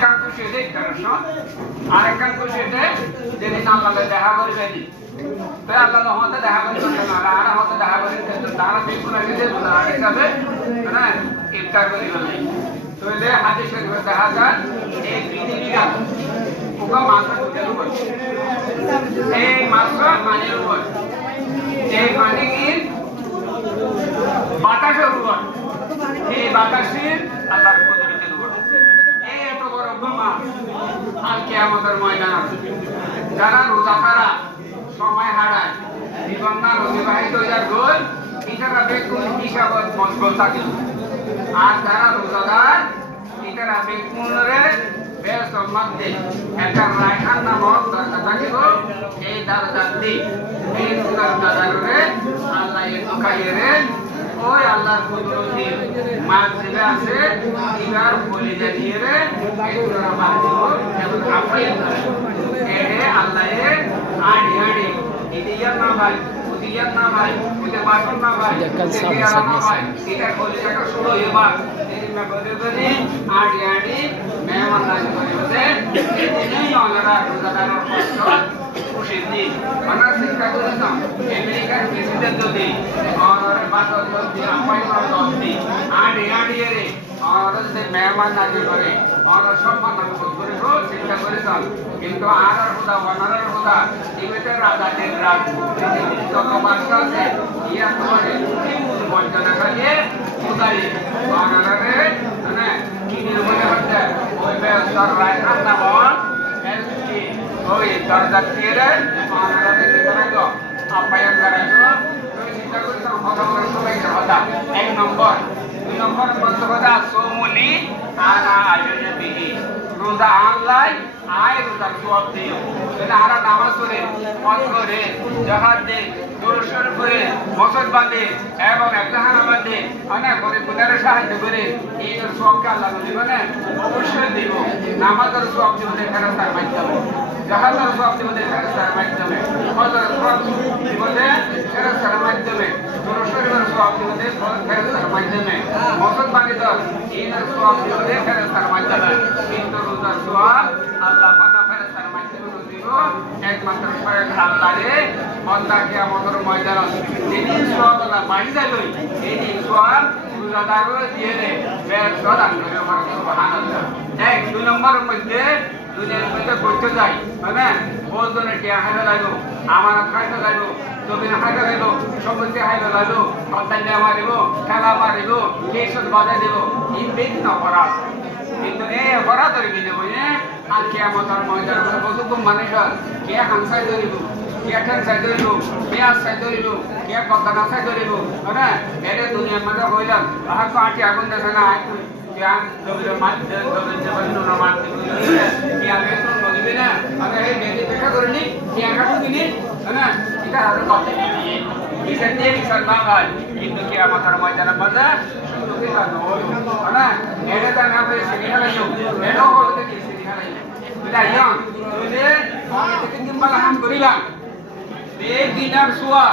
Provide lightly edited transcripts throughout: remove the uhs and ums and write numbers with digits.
একান খুশি হয়ে ইফতারের আর একান খুশি হয়ে যেদিন আল্লাহ দেখা করবে নি তো আল্লাহ রহমতে দেখা করবে না আর হতে দেখা করবে তারা বিপুল আসে আর হিসাবে হ্যাঁ ইফতার করি বলে তো এদের হাদিস শরীফে দেখা যায় এই পৃথিবীটা ওকে মাত্রা দুধের উপর এই মাত্রা পানির উপর এই পানি কি বাতাসের উপর এই বাতাসের আল্লাহর কুদরতের উপর এই এত বড় ব্রহ্মা আর কিয়ামতের ময়দান যারা রোজাদারা সময় হারায় জীবন না অতিবাহিত হইয়ার গোল ইটারা বেকুন হিসাবত মশগুল থাকে আর যারা রোজাদার ইটারা বেকুনরে বেশ মধ্যে একটা রায়হান নামক দরকার থাকিব এই দারদাদি এই দারদারে আল্লাহ খাইয়ে ওই আল্লাহর কুদরতি মাছ যেটা আছে ইবার বলি জানিয়ে রে এগুলোর মাছ দিব এবং আপনি এ আল্লাহ আড়ি আড়ি ইদিয়ার না ভাই উদিয়ার না ভাই উদে বাসন না ভাই ইদিয়ার না ভাই এটা বলি জায়গা শুরু এবার এই না বলে বলি আড়ি আড়ি মেহমান রাজ করে বসে এই অনরা রোজাদারের কষ্ট খুশি দি আমরা চিন্তা করি না আমেরিকার প্রেসিডেন্ট যদি অনরে বাসন দি আমায় দি আড়ি আড়ি রে और से मेहमान नाजी करे और सम्मान করে চিন্তা করে চল কিন্তু আর খোদা ওনার খোদা ইবেতে রাজা দিন রাত যত বাদশা আছে ইয়া করে মূল বঞ্চনা খালিয়ে খোদাই ওনারে মানে কি নির্মলে হচ্ছে ওই বেস্তর রায়খান নামন এসকি ওই দরজা দিয়ে ওনারে কি করাইলো আপায়ান করাইলো তুমি চিন্তা করে চল খোদা করে সবাই কথা এক নম্বর দুই নম্বর বলতে কথা সোমলি আনা আজনবিহি রোজা আল্লাহ আয় রোজার সওয়াব দিও তাহলে আরা নামাজ পড়ে হজ করে জাহাদ দে দরুদ করে মসজিদ বাঁধে এবং একজাহানা বাঁধে অনেক করে গুনারে সাহায্য করে এই সওয়াবকে আল্লাহ দিবেন অবশ্যই দিব নামাজের সওয়াব দিবেন ফেরেশতার মাধ্যমে জাহাদের সওয়াব দিবেন ফেরেশতার মাধ্যমে হজের সওয়াব দিবেন ফেরেশতার মাধ্যমে দরুদ শরীফের সওয়াব দিবেন ফেরেশতার মাধ্যমে মসজিদ বাঁধে এই সওয়াব দিবেন ফেরেশতার মাধ্যমে কিন্তু রোজার সওয়াব আল্লাহ পানা ফেরেশতার মাধ্যমে দিব একমাত্র স্বয়ং আল্লাহরে বান্দা কিয়ামতের ময়দানে যিনি সওয়াব আল্লাহ বাড়ি যাবে এই সওয়াব রোজাদারও দিয়ে দেয় বেশ সদান করে সুবহানাল্লাহ এক দুই নম্বরের মধ্যে দুনিয়ার মধ্যে করতে যাই মানে ওজনে টিয়া হাইলে লাগো আমার খাইতে লাগো জমিন হাইতে লাগো সম্পত্তি হাইতে লাগো অন্যান্য মারিব খেলা মারিব কেশত বাধা দেব এই বিভিন্ন অপরাধ কিন্তু এই অপরাধ ধরে দেব আর কিয়ামতের ময়দানে কতটুকু মানুষ কে হানসাই ধরিব কে ঠেনসাই ধরিব কে আশাই ধরিব কে কতটা আশাই ধরিব হ্যাঁ এর দুনিয়ার মধ্যে হইলাম আহ তো আটি আগুন দেখে না yang dobile mate dobile jabanu na mate ki age to nodibe na age ei bedi pekha korni ki aga ko dini na এটা আরো কথা দিয়ে এটা দিয়ে সরবা ভাই কিন্তু কি আমাদের ময়দানে বাজা শুধু কি না না এটা না হবে সিনি হালাইও এটা হবে কি সিনি হালাইও এটা ইয়ান বলে আমি থেকে কিম্বালা হাম করিলাম এই দিনার সুয়া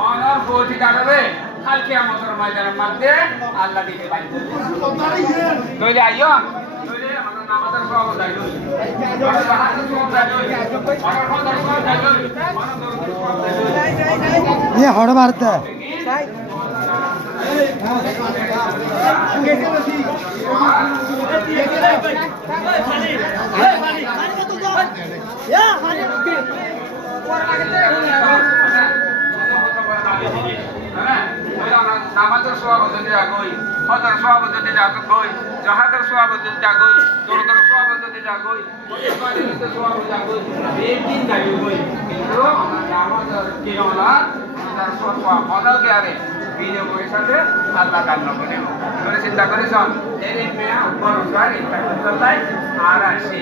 অনর কোটি কাটবে কালকে আমাদের ময়দানের মধ্যে আল্লাহ দিতে পারি তৈরি আইও তৈরি আমাদের নামাজের সওয়াব যাইলো আর বাহাদুর সওয়াব যাইলো আর ফজর সওয়াব যাইলো আর দরুদ সওয়াব যাইলো ये हड़ मारता है নামাজের সওয়াব যদি আগই হজের সওয়াব যদি আগই জাহাদের সওয়াব যদি আগই দরুদের সওয়াব যদি আগই মুসলমানের সওয়াব আগই এই দিন যাইবই কিন্তু আমরা নামাজের কি হলা তার সওয়াব হলাও গিয়ারে বিনে পয়সাতে আল্লাহ দান করে করে চিন্তা করেছ এই মেয়া উপর গাড়ি তাই আর আসি